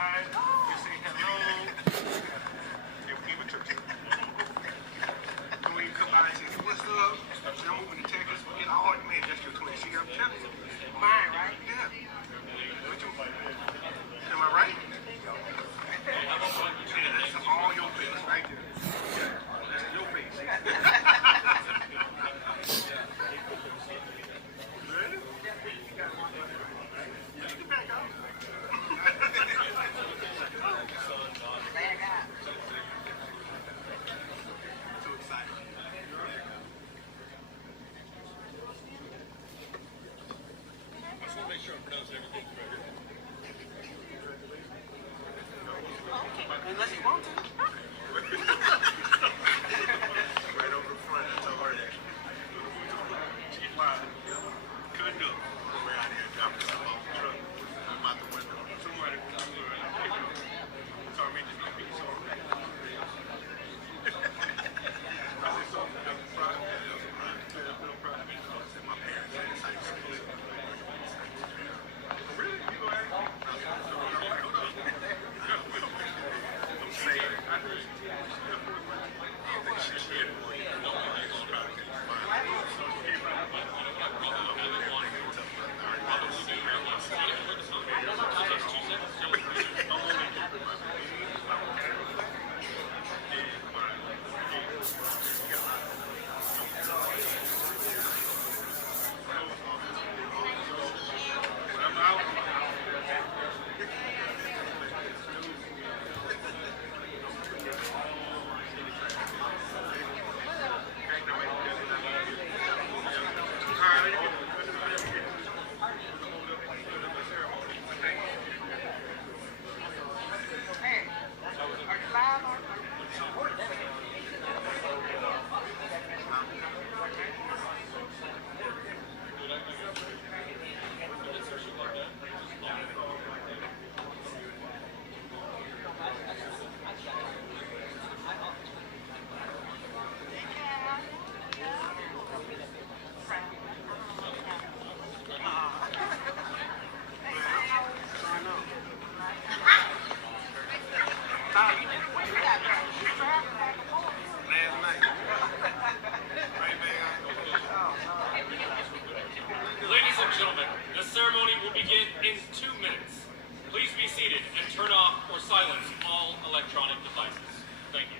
side. You say hello. Then we give it to you. When you come by and say, what's up? I'm moving to Texas. We get all the man just your twin. See, I'm telling you. Mine, right? Yeah. What you, am I right? Yeah, that's all your face right there. That's your face. Ready? Get back out. Too excited. I just want to make sure I'm pronouncing everything correct. Unless you want to. Right over the front, that's all right. Chief Wyatt, couldn't do it. We're out here dropping stuff off the truck. I'm out the window. Somebody pick it up. So I mean, just be so. I said, so, that's a pride. That's no pride. I said, my parents said it's how you say it. Really? You go ahead? I'm like, hold up. I'm saying, I heard Ladies and gentlemen, the ceremony will begin in 2 minutes. Please be seated and turn off or silence all electronic devices. Thank you.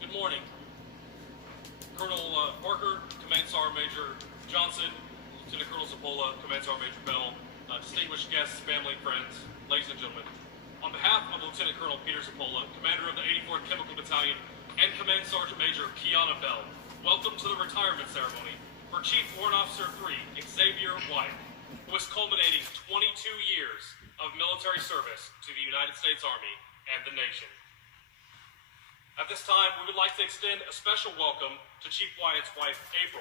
Good morning. Colonel Parker, Command Sergeant Major Johnson, Lieutenant Colonel Zapola, Command Sergeant Major Bell, distinguished guests, family, friends, ladies and gentlemen. On behalf of Lieutenant Colonel Peter Zapola, Commander of the 84th Chemical Battalion, and Command Sergeant Major Kiana Bell, welcome to the retirement ceremony for Chief Warrant Officer 3 Xavier Wyatt, who is culminating 22 years of military service to the United States Army and the nation. At this time, we would like to extend a special welcome to Chief Wyatt's wife, April,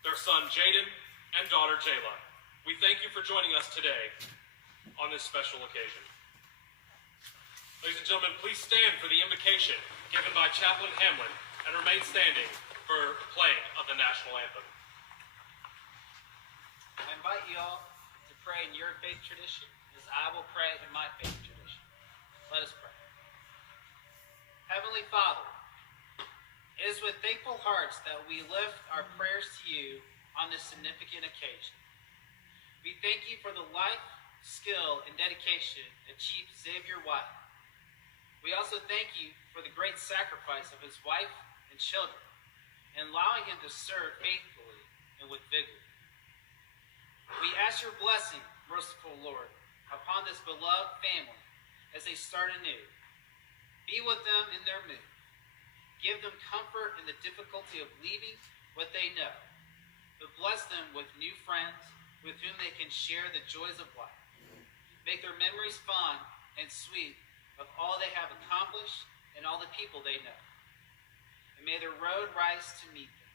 their son, Jaden, and daughter, Jayla. We thank you for joining us today on this special occasion. Ladies and gentlemen, please stand for the invocation given by Chaplain Hamlin and remain standing for playing of the national anthem. I invite you all to pray in your faith tradition as I will pray in my faith tradition. Let us pray. Heavenly Father, it is with thankful hearts that we lift our prayers to you on this significant occasion. We thank you for the life, skill, and dedication of Chief Xavier Wyatt. We also thank you for the great sacrifice of his wife and children, and allowing him to serve faithfully and with vigor. We ask your blessing, merciful Lord, upon this beloved family as they start anew. Be with them in their move. Give them comfort in the difficulty of leaving what they know, but bless them with new friends with whom they can share the joys of life. Make their memories fond and sweet of all they have accomplished and all the people they know. And may their road rise to meet them.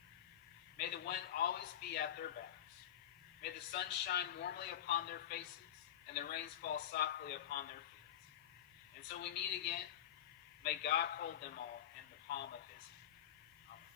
May the wind always be at their backs. May the sun shine warmly upon their faces and the rains fall softly upon their fields. And so we meet again. May God hold them all in the palm of his hand. Amen.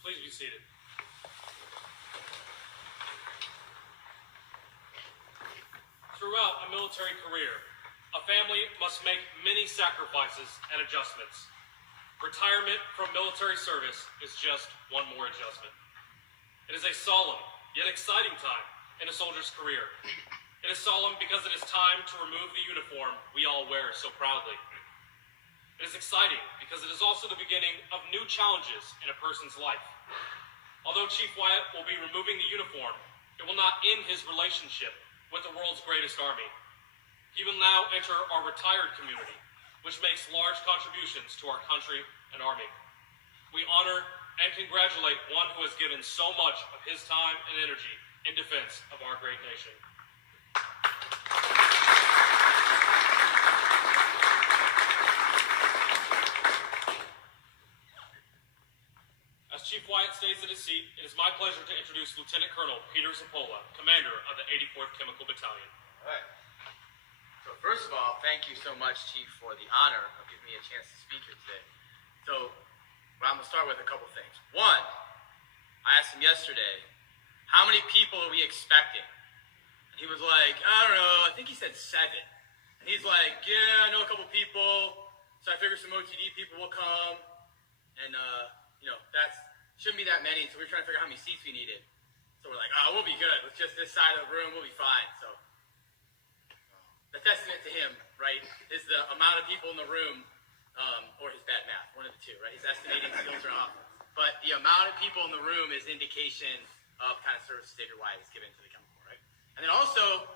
Please be seated. Throughout a military career, a family must make many sacrifices and adjustments. Retirement from military service is just one more adjustment. It is a solemn, yet exciting time in a soldier's career. It is solemn because it is time to remove the uniform we all wear so proudly. It is exciting because it is also the beginning of new challenges in a person's life. Although Chief Wyatt will be removing the uniform, it will not end his relationship with the world's greatest army. He will now enter our retired community, which makes large contributions to our country and army. We honor and congratulate one who has given so much of his time and energy in defense of our great nation. As Chief Wyatt stays at his seat, it is my pleasure to introduce Lieutenant Colonel Peter Zapola, commander of the 84th Chemical Battalion. All right. So first of all, thank you so much, Chief, for the honor of giving me a chance to speak here today. So I'm going to start with a couple things. One, I asked him yesterday, how many people are we expecting? And he was like, I don't know, I think he said 7. And he's like, yeah, I know a couple people, so I figure some OTD people will come. And, that shouldn't be that many, so we're trying to figure out how many seats we needed. So we're like, we'll be good. With just this side of the room, we'll be fine. So the testament to him, right, is the amount of people in the room, or his bad math, one of the two, right? His estimating skills are off. But the amount of people in the room is indication of kind of service Xavier Wyatt is given to the chemical corps, right? And then also,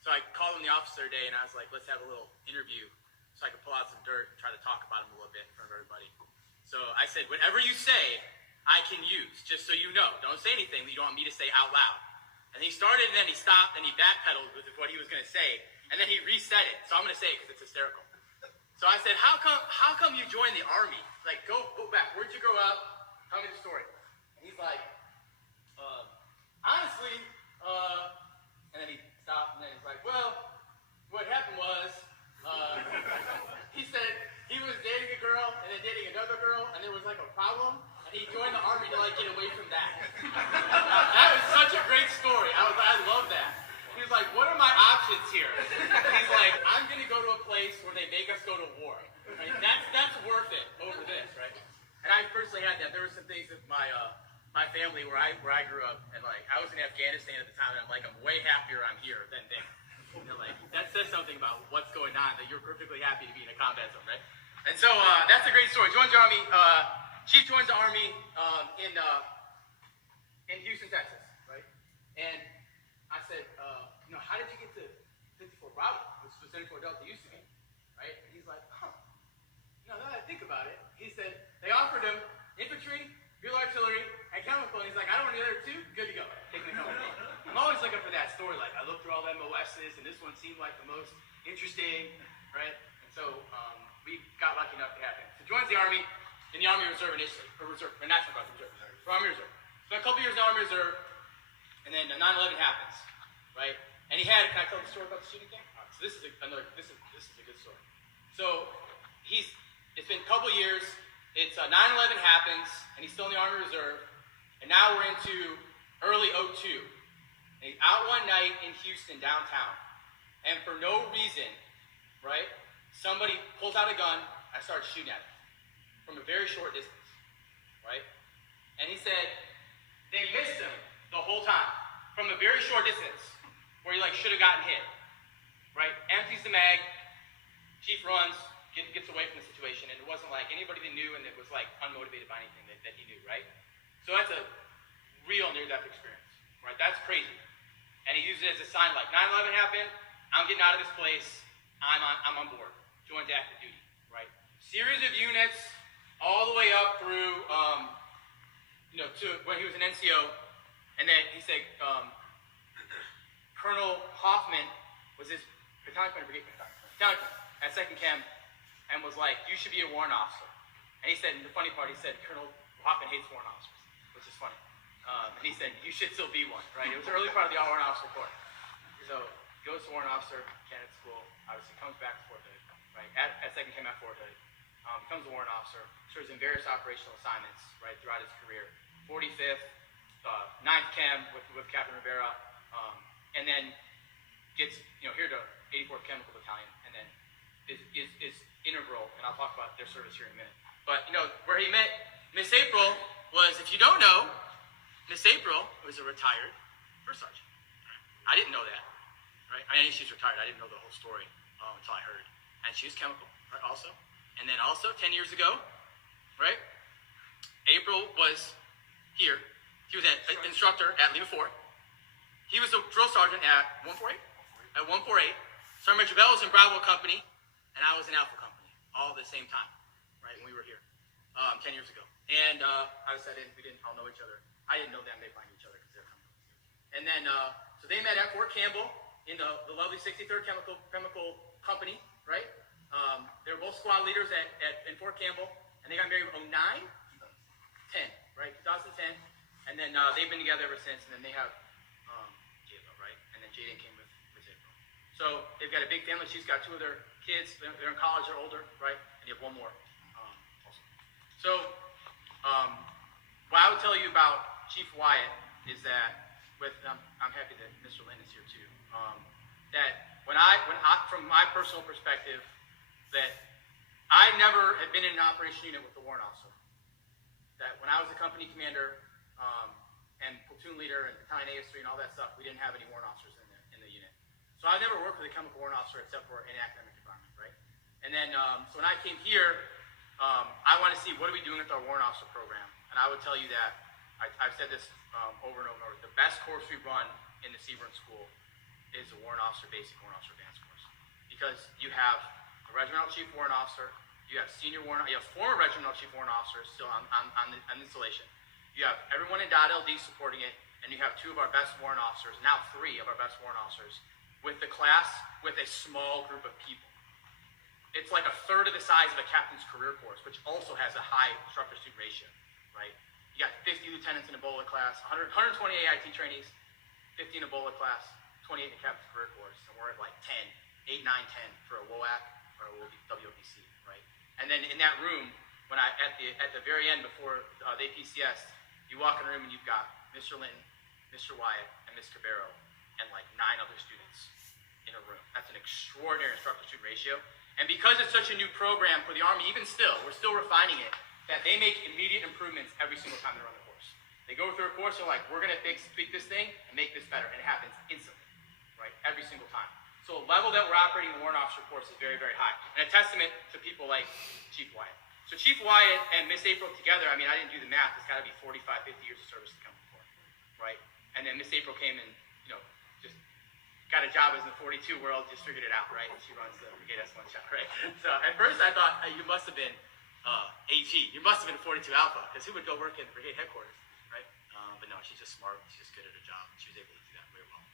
so I called him the officer today, and I was like, let's have a little interview so I could pull out some dirt and try to talk about him a little bit in front of everybody. So I said, whatever you say, I can use, just so you know. Don't say anything that you don't want me to say out loud. And he started, and then he stopped, and he backpedaled with what he was going to say, and then he reset it. So I'm going to say it because it's hysterical. So I said, how come you joined the Army? Like, go back. Where'd you grow up? Tell me the story. And he's like, honestly, and then he stopped, and then he's like, well, what happened was, he said he was dating a girl, and then dating another girl, and there was like a problem, and he joined the Army to like get away from that. That was such a great story. I love that. He was like, what are my options here? He's like, I'm gonna go to a place where they make us go to war. Right? That's worth it over this, right? And I personally had that. There were some things with my family where I grew up, and like I was in Afghanistan at the time, and I'm like, I'm way happier I'm here than there. You know, like that says something about what's going on, that you're perfectly happy to be in a combat zone, right? And so that's a great story. Joins the Army. Chief joins the Army in Houston, Texas, right? And I said, how did you get to 54 Bravo, which was 74 Delta used to be, right? And he's like, now that I think about it, he said, they offered him infantry, field artillery, and chemical, and he's like, I don't want the other two, good to go, take me home. I'm always looking for that story, like, I looked through all the MOSs, and this one seemed like the most interesting, right? And so, we got lucky enough to have him. So joins the Army, in the Army Reserve initially, or National Guard Reserve, Army Reserve. Spent a couple years in the Army Reserve, and then 9/11 happens, right? And he had, can I tell the story about the shooting thing? Right, so this is a good story. So it's been a couple years, it's 9/11 happens, and he's still in the Army Reserve, and now we're into early '02. And he's out one night in Houston, downtown, and for no reason, right, somebody pulls out a gun and starts shooting at him from a very short distance, right? And he said they missed him the whole time from a very short distance where he should have gotten hit, right? Empties the mag, chief runs, gets away from the situation, and it wasn't like anybody that knew and that was unmotivated by anything that he knew, right? So that's a real near-death experience, right? That's crazy. And he used it as a sign 9/11 happened, I'm getting out of this place, I'm on board, joins active duty, right? Series of units all the way up through, to when he was an NCO, and then he said, Colonel Hoffman was his battalion commander, at 2nd Chem, and was like, you should be a warrant officer. And he said, and the funny part, he said, Colonel Hoffman hates warrant officers, which is funny. And he said, you should still be one, right? It was the early part of the warrant officer corps. So he goes to warrant officer, candidate school, obviously comes back to Fort Hood, right? At 2nd Chem at Fort Hood. Becomes a warrant officer, serves in various operational assignments, right, throughout his career. 45th, 9th Chem with Captain Rivera, and then gets, here to 84th Chemical Battalion, and then is integral, and I'll talk about their service here in a minute. But, where he met Miss April was, if you don't know, Miss April was a retired first sergeant. I didn't know that, right? I knew she's retired. I didn't know the whole story until I heard. And she was chemical, right, also. And then also, 10 years ago, right, April was here. He was an instructor at Lima 4. He was a drill sergeant at 148. At 148. Sergeant Major Bell was in Bravo Company, and I was in Alpha Company, all at the same time, right, when we were here, 10 years ago. And obviously, we didn't all know each other. I didn't know them. They find each other because they're coming. And then, so they met at Fort Campbell in the lovely 63rd Chemical Company, right? They were both squad leaders in Fort Campbell, and they got married in 09? 10, right? 2010. And then they've been together ever since, and then they have Jayla, right? And then Jaden came with April. So they've got a big family. She's got 2 of their kids. They're in college, they're older, right? And you have 1 more also. So what I would tell you about Chief Wyatt is that I'm happy that Mr. Lynn is here too. That when I, from my personal perspective, that I never had been in an operation unit with the warrant officer. That when I was a company commander and platoon leader and battalion AS3 and all that stuff, we didn't have any warrant officers in the unit. So I never worked with a chemical warrant officer except for in an academic environment, right? And then, so when I came here, I want to see what are we doing with our warrant officer program. And I would tell you that, I've said this over and over and over, the best course we run in the Seaburn School is the warrant officer basic, warrant officer advanced course. Because you have a regimental chief warrant officer, you have former regimental chief warrant officers still on installation. You have everyone in .LD supporting it, and you have 2 of our best warrant officers, now 3 of our best warrant officers, with the class with a small group of people. It's like a third of the size of a captain's career course, which also has a high instructor-student ratio, right? You got 50 lieutenants in a BOLA class, 120 AIT trainees, 50 in a BOLA class, 28 in a captain's career course, and we're at 10, 8, 9, 10 for a WOAC or a WOPC, right? And then in that room, when at the very end before they PCS, you walk in the room and you've got Mr. Linton, Mr. Wyatt, and Ms. Cabero, and 9 other students in a room. That's an extraordinary instructor-student ratio. And because it's such a new program for the Army, even still, we're still refining it, that they make immediate improvements every single time they run the course. They go through a course, they're like, we're going to tweak this thing and make this better. And it happens instantly, right? Every single time. So the level that we're operating the warrant officer course is very, very high. And a testament to people like Chief Wyatt. So Chief Wyatt and Miss April together, I mean, I didn't do the math. It's got to be 45, 50 years of service to come before. right? And then Miss April came and, just got a job as in the 42 world, just figured it out, right? And she runs the Brigade S1 shop, right? So at first I thought, you must have been AG. You must have been 42 Alpha, because who would go work in the Brigade headquarters, right? But no, she's just smart. She's just good at her job. She was able to do that very well.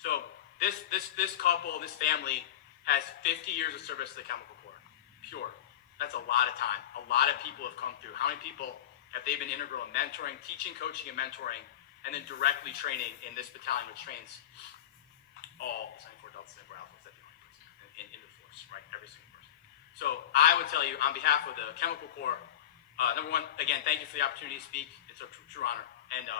So this couple, this family, has 50 years of service to the Chemical Corps. Pure. That's a lot of time. A lot of people have come through. How many people have they been integral in mentoring, teaching, coaching, and mentoring, and then directly training in this battalion, which trains all 74 Delta 74 Alpha, is that the only person in the force, right? Every single person. So I would tell you, on behalf of the Chemical Corps, number one, again, thank you for the opportunity to speak. It's a true honor. And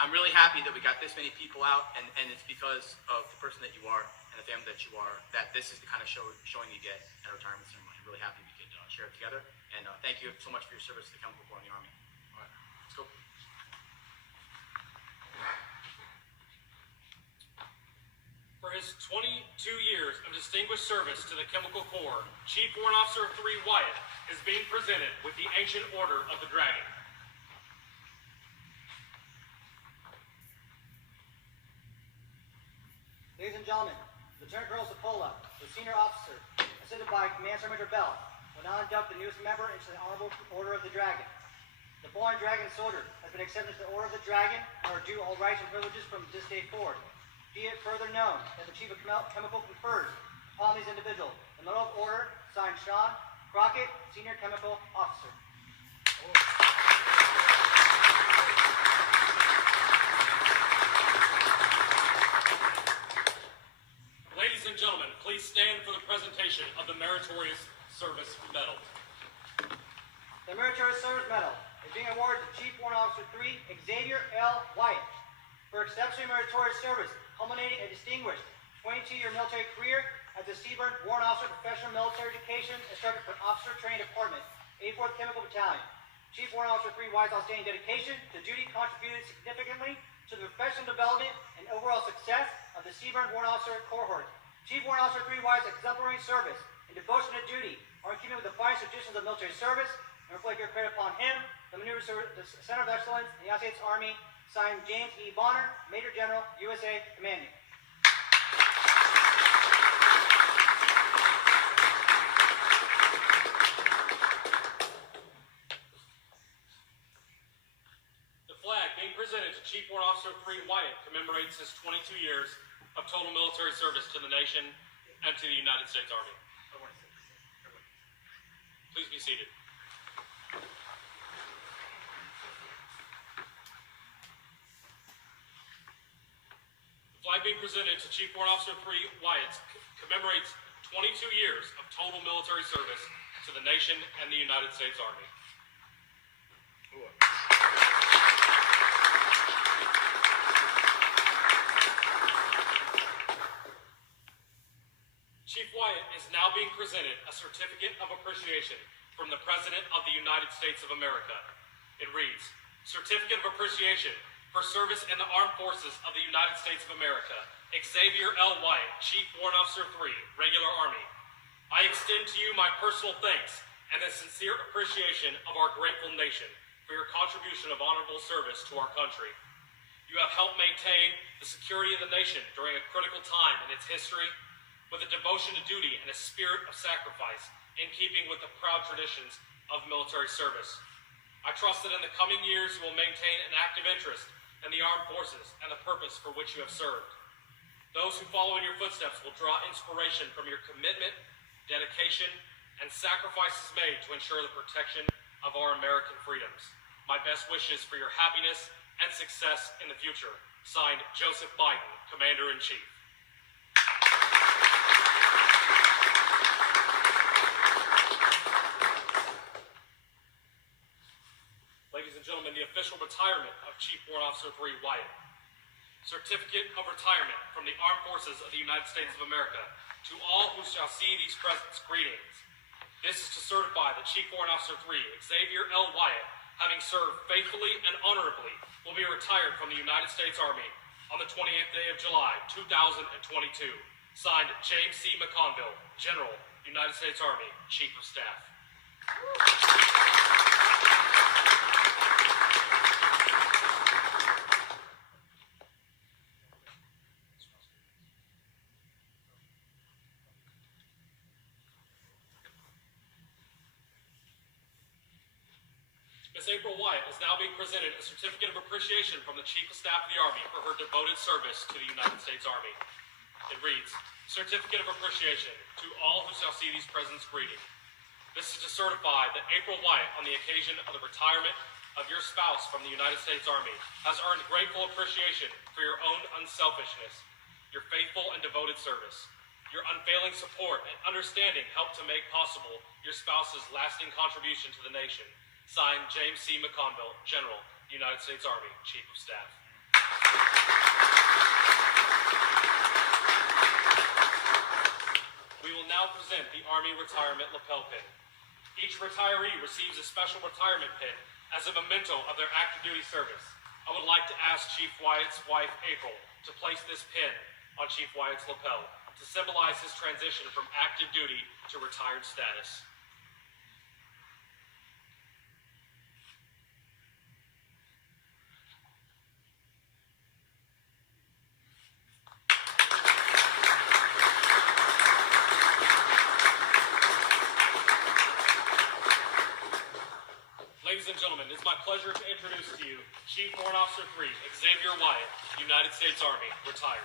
I'm really happy that we got this many people out, and it's because of the person that you are and the family that you are, that this is the kind of showing you get at a retirement ceremony. I'm really happy we could share it together. And thank you so much for your service to the Chemical Corps and the Army. All right, let's go. For his 22 years of distinguished service to the Chemical Corps, Chief Warrant Officer 3 Wyatt is being presented with the Ancient Order of the Dragon. Ladies and gentlemen, Lieutenant Colonel Zapola, the senior officer, assisted by Command Sergeant Major Bell, will now induct the newest member into the Honorable Order of the Dragon. The fallen dragon soldier has been accepted to the Order of the Dragon and are due all rights and privileges from this day forward. Be it further known that the Chief of Chemical confers upon these individuals the Medal of Order, signed Sean Crockett, Senior Chemical Officer. Ladies and gentlemen, please stand for the presentation of the Meritorious Service Medal. The Meritorious Service Medal is being awarded to Chief Warrant Officer 3 Xavier L. Wyatt for exceptionally meritorious service, culminating a distinguished 22-year military career as a Seaburn Warrant Officer Professional Military Education Instructor for Officer Training Department, 84th Chemical Battalion. Chief Warrant Officer 3 Wyatt's outstanding dedication to duty contributed significantly to the professional development and overall success of the Seaburn Warrant Officer cohort. Chief Warrant Officer 3 Wyatt's exemplary service and devotion to duty are in keeping with the finest traditions of military service and reflect your credit upon him, the Center of Excellence in the United States Army, signed James E. Bonner, Major General, USA, Commanding. The flag being presented to Chief Warrant Officer 3 Wyatt commemorates his 22 years of total military service to the nation and to the United States Army. Please be seated. The flag being presented to Chief Warrant Officer 3 Wyatt commemorates 22 years of total military service to the nation and the United States Army. Chief Wyatt is now being presented a certificate of appreciation from the President of the United States of America. It reads, Certificate of Appreciation for Service in the Armed Forces of the United States of America, Xavier L. Wyatt, Chief Warrant Officer 3, Regular Army. I extend to you my personal thanks and a sincere appreciation of our grateful nation for your contribution of honorable service to our country. You have helped maintain the security of the nation during a critical time in its history with a devotion to duty and a spirit of sacrifice in keeping with the proud traditions of military service. I trust that in the coming years you will maintain an active interest in the armed forces and the purpose for which you have served. Those who follow in your footsteps will draw inspiration from your commitment, dedication, and sacrifices made to ensure the protection of our American freedoms. My best wishes for your happiness and success in the future. Signed, Joseph Biden, Commander-in-Chief. Ladies and gentlemen, the official retirement of Chief Warrant Officer 3 Wyatt. Certificate of Retirement from the Armed Forces of the United States of America. To all who shall see these presents, greetings. This is to certify that Chief Warrant Officer 3 Xavier L. Wyatt, having served faithfully and honorably, will be retired from the United States Army on the 28th day of July, 2022. Signed, James C. McConville, General, United States Army, Chief of Staff. Miss April Wyatt is now being presented a certificate of appreciation from the Chief of Staff of the Army for her devoted service to the United States Army. It reads, Certificate of Appreciation to all who shall see these presents greeting. This is to certify that April Wyatt, on the occasion of the retirement of your spouse from the United States Army, has earned grateful appreciation for your own unselfishness, your faithful and devoted service. Your unfailing support and understanding helped to make possible your spouse's lasting contribution to the nation. Signed, James C. McConville, General, United States Army, Chief of Staff. We will now present the Army Retirement Lapel Pin. Each retiree receives a special retirement pin as a memento of their active duty service. I would like to ask Chief Wyatt's wife, April, to place this pin on Chief Wyatt's lapel to symbolize his transition from active duty to retired status. Ladies and gentlemen, it's my pleasure to introduce to you Chief Warrant Officer 3 Xavier Wyatt, United States Army, retired.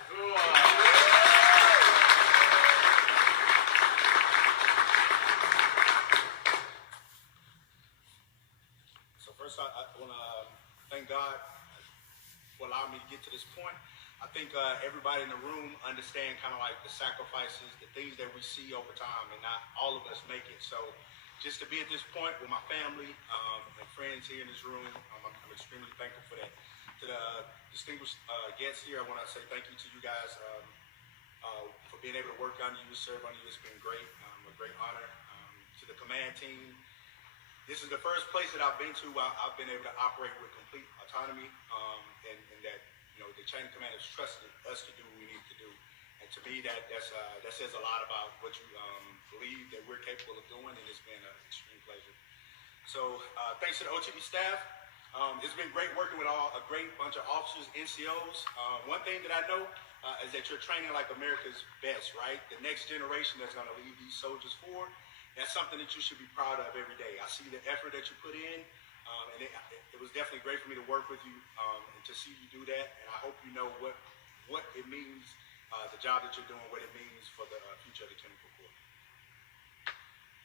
So first, I want to thank God for allowing me to get to this point. I think everybody in the room understand kind of like the sacrifices, the things that we see over time, and not all of us make it. So just to be at this point with my family and friends here in this room, I'm extremely thankful for that. To the distinguished guests here, I want to say thank you to you guys for being able to work under you, serve under you. It's been great, a great honor. To the command team, this is the first place that I've been to where I've been able to operate with complete autonomy, and that the chain of command has trusted us to do what we need to do. And to me, that says a lot about what you believe that we're capable of doing, and it's been an extreme pleasure. So thanks to the OTD staff. It's been great working with a great bunch of officers, NCOs. One thing that I know is that you're training like America's best, right? The next generation that's going to lead these soldiers forward, that's something that you should be proud of every day. I see the effort that you put in, and it was definitely great for me to work with you and to see you do that. And I hope you know what it means, the job that you're doing, what it means for the future of the Chemical Corps.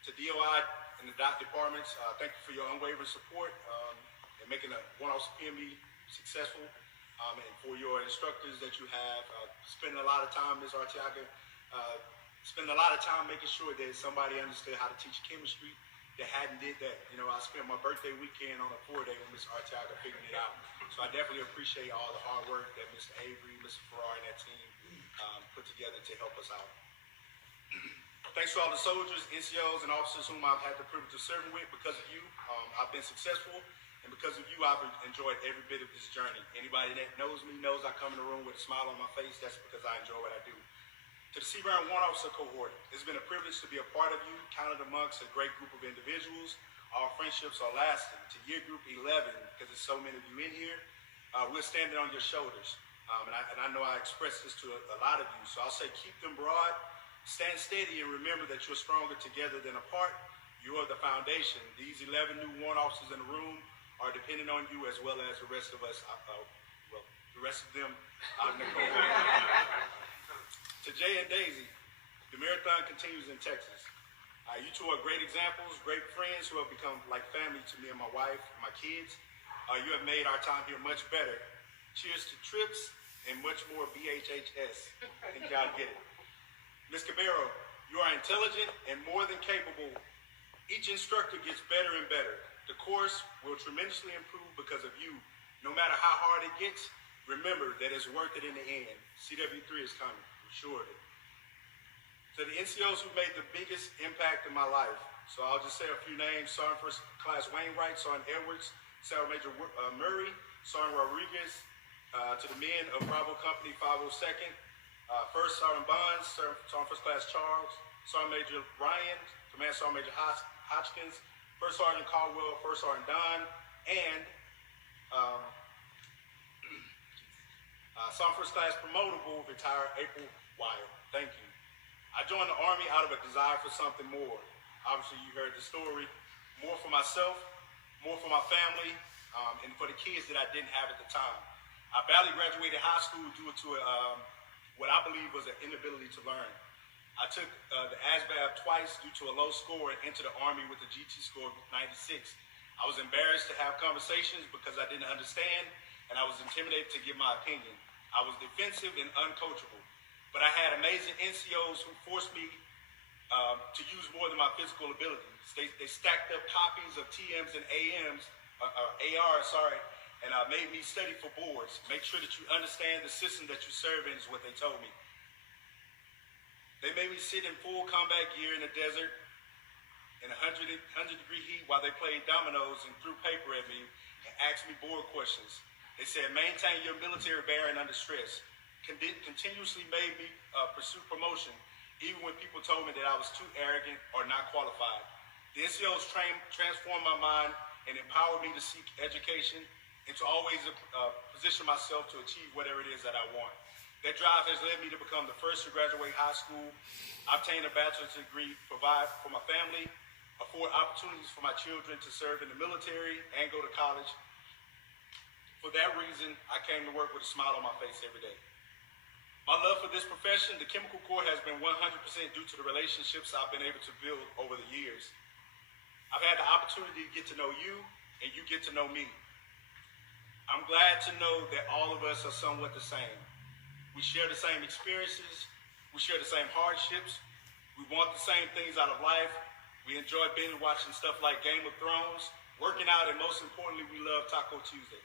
To DOI and the DOT departments, thank you for your unwavering support in making the Warrant Officer PMB successful, and for your instructors that you have. Spending a lot of time, Ms. Arteaga, spending a lot of time making sure that somebody understood how to teach chemistry that hadn't did that. I spent my birthday weekend on a 4-day with Ms. Arteaga figuring it out. So I definitely appreciate all the hard work that Mr. Avery, Mr. Farrar, and that team put together to help us out. Thanks to all the soldiers, NCOs, and officers whom I've had the privilege of serving with. Because of you, I've been successful, and because of you, I've enjoyed every bit of this journey. Anybody that knows me knows I come in the room with a smile on my face. That's because I enjoy what I do. To the C-Round Warrant Officer Cohort, it's been a privilege to be a part of you, counted amongst a great group of individuals. Our friendships are lasting. To Year Group 11, because there's so many of you in here, we're standing on your shoulders. And I know I expressed this to a lot of you, so I'll say keep them broad, stand steady, and remember that you're stronger together than apart. You are the foundation. These 11 new warrant officers in the room are dependent on you as well as the rest of us, the rest of them out in the cohort. To Jay and Daisy, the marathon continues in Texas. You two are great examples, great friends who have become like family to me and my wife and my kids. You have made our time here much better. Cheers to trips and much more BHHS. I think y'all get it. Ms. Cabero, you are intelligent and more than capable. Each instructor gets better and better. The course will tremendously improve because of you. No matter how hard it gets, remember that it's worth it in the end. CW3 is coming, I'm sure of it. To the NCOs who made the biggest impact in my life. So I'll just say a few names. Sergeant First Class Wainwright, Sergeant Edwards, Sergeant Major Murray, Sergeant Rodriguez, to the men of Bravo Company 502nd, First Sergeant Bonds, Sergeant First Class Charles, Sergeant Major Ryan, Command Sergeant Major Hodgkins, First Sergeant Caldwell, First Sergeant Don, and Sergeant First Class Promotable Retired April Wyatt. Thank you. I joined the Army out of a desire for something more. Obviously, you heard the story. More for myself, more for my family, and for the kids that I didn't have at the time. I barely graduated high school due to what I believe was an inability to learn. I took the ASVAB twice due to a low score and entered the Army with a GT score of 96. I was embarrassed to have conversations because I didn't understand, and I was intimidated to give my opinion. I was defensive and uncoachable, but I had amazing NCOs who forced me to use more than my physical abilities. They stacked up copies of TMs and ARs, and made me study for boards. Make sure that you understand the system that you serve in is what they told me. They made me sit in full combat gear in the desert in 100-degree heat while they played dominoes and threw paper at me and asked me board questions. They said, maintain your military bearing under stress. Continuously made me pursue promotion, even when people told me that I was too arrogant or not qualified. The NCOs transformed my mind and empowered me to seek education and to always position myself to achieve whatever it is that I want. That drive has led me to become the first to graduate high school, obtain a bachelor's degree, provide for my family, afford opportunities for my children to serve in the military and go to college. For that reason, I came to work with a smile on my face every day. My love for this profession, the Chemical Corps, has been 100% due to the relationships I've been able to build over the years. I've had the opportunity to get to know you, and you get to know me. I'm glad to know that all of us are somewhat the same. We share the same experiences. We share the same hardships. We want the same things out of life. We enjoy binge watching stuff like Game of Thrones, working out, and most importantly, we love Taco Tuesday.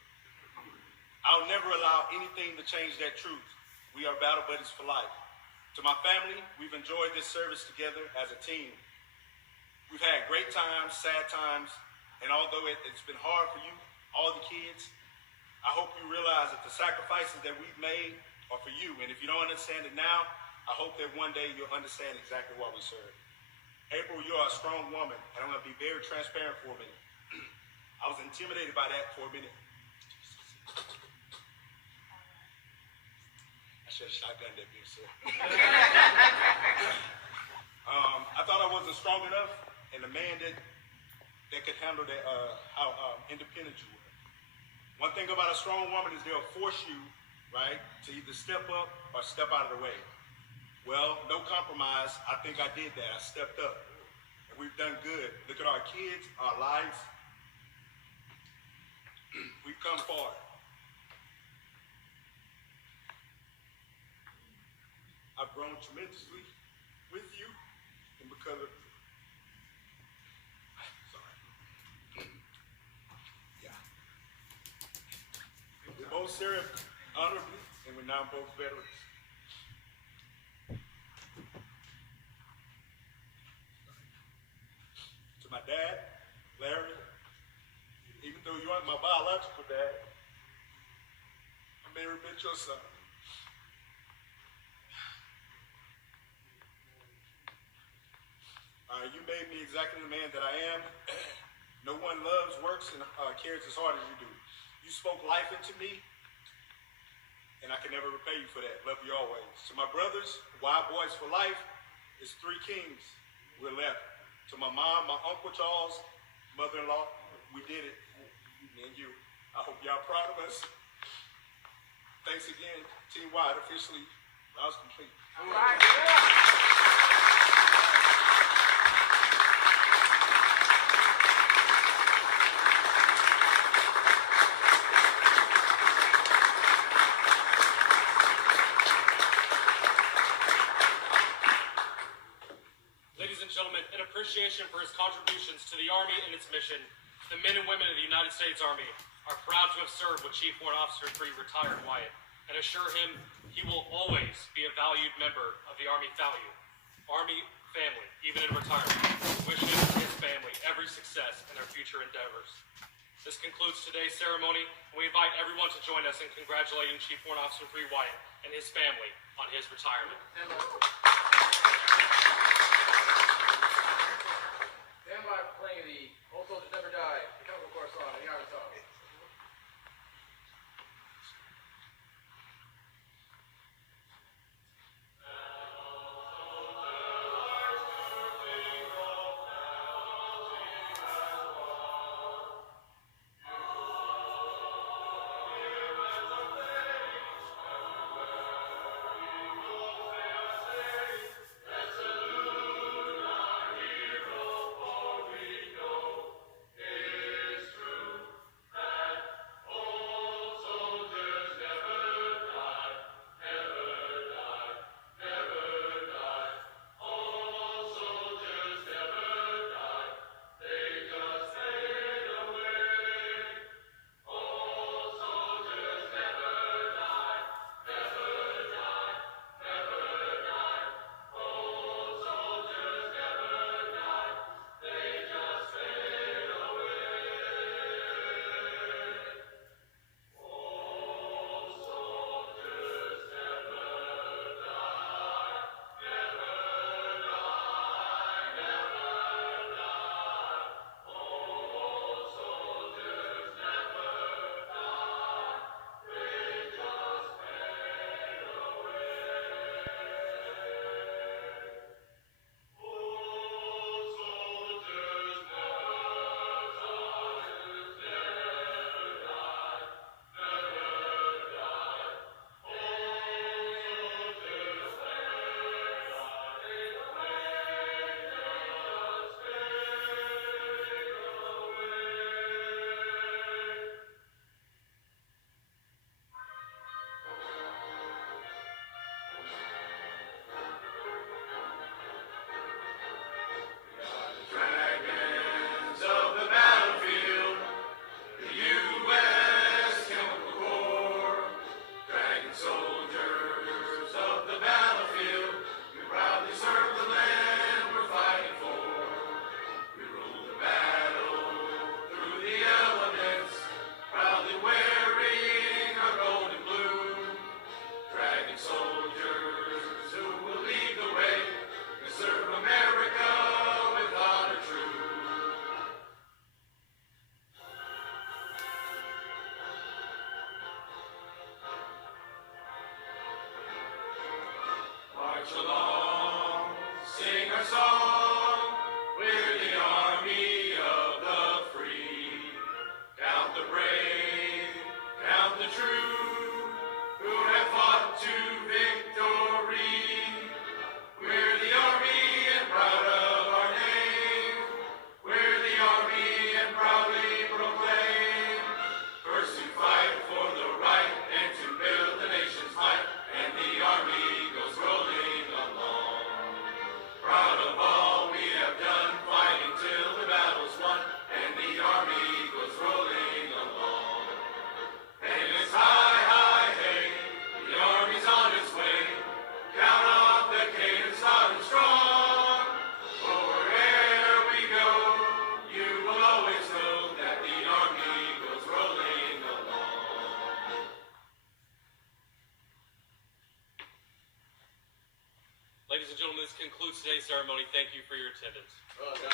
I'll never allow anything to change that truth. We are battle buddies for life. To my family, we've enjoyed this service together as a team. We've had great times, sad times, and although it's been hard for you, all the kids, I hope you realize that the sacrifices that we've made are for you. And if you don't understand it now, I hope that one day you'll understand exactly why we serve. April, you are a strong woman, and I'm going to be very transparent for a minute. I was intimidated by that for a minute. I should have shotgunned that bitch, sir. I thought I wasn't strong enough, and the man that could handle that, how independent you were. One thing about a strong woman is they'll force you, right, to either step up or step out of the way. Well, no compromise. I think I did that. I stepped up, and we've done good. Look at our kids, our lives. We've come far. I've grown tremendously with you and because of you. Sorry. Yeah. We both served honorably, and we're now both veterans. To my dad, Larry, even though you aren't my biological dad, I'm every bit your son. You made me exactly the man that I am. No one loves, works, and cares as hard as you do. You spoke life into me, and I can never repay you for that. Love you always. To my brothers, Wild Boys for Life, it's 3 kings. We're left. To my mom, my Uncle Charles, mother-in-law, we did it. Me and you. I hope y'all proud of us. Thanks again, Team Wyatt. Officially, I was complete. All right. Appreciation for his contributions to the Army and its mission, the men and women of the United States Army are proud to have served with Chief Warrant Officer 3 Retired Wyatt and assure him he will always be a valued member of the Army family, even in retirement. Wish him and his family every success in their future endeavors. This concludes today's ceremony, and we invite everyone to join us in congratulating Chief Warrant Officer 3 Wyatt and his family on his retirement. Stand by playing the Old Soldiers Never Die, the Chemical Corps song, the Army song. Ladies and gentlemen, this concludes today's ceremony. Thank you for your attendance. Well done.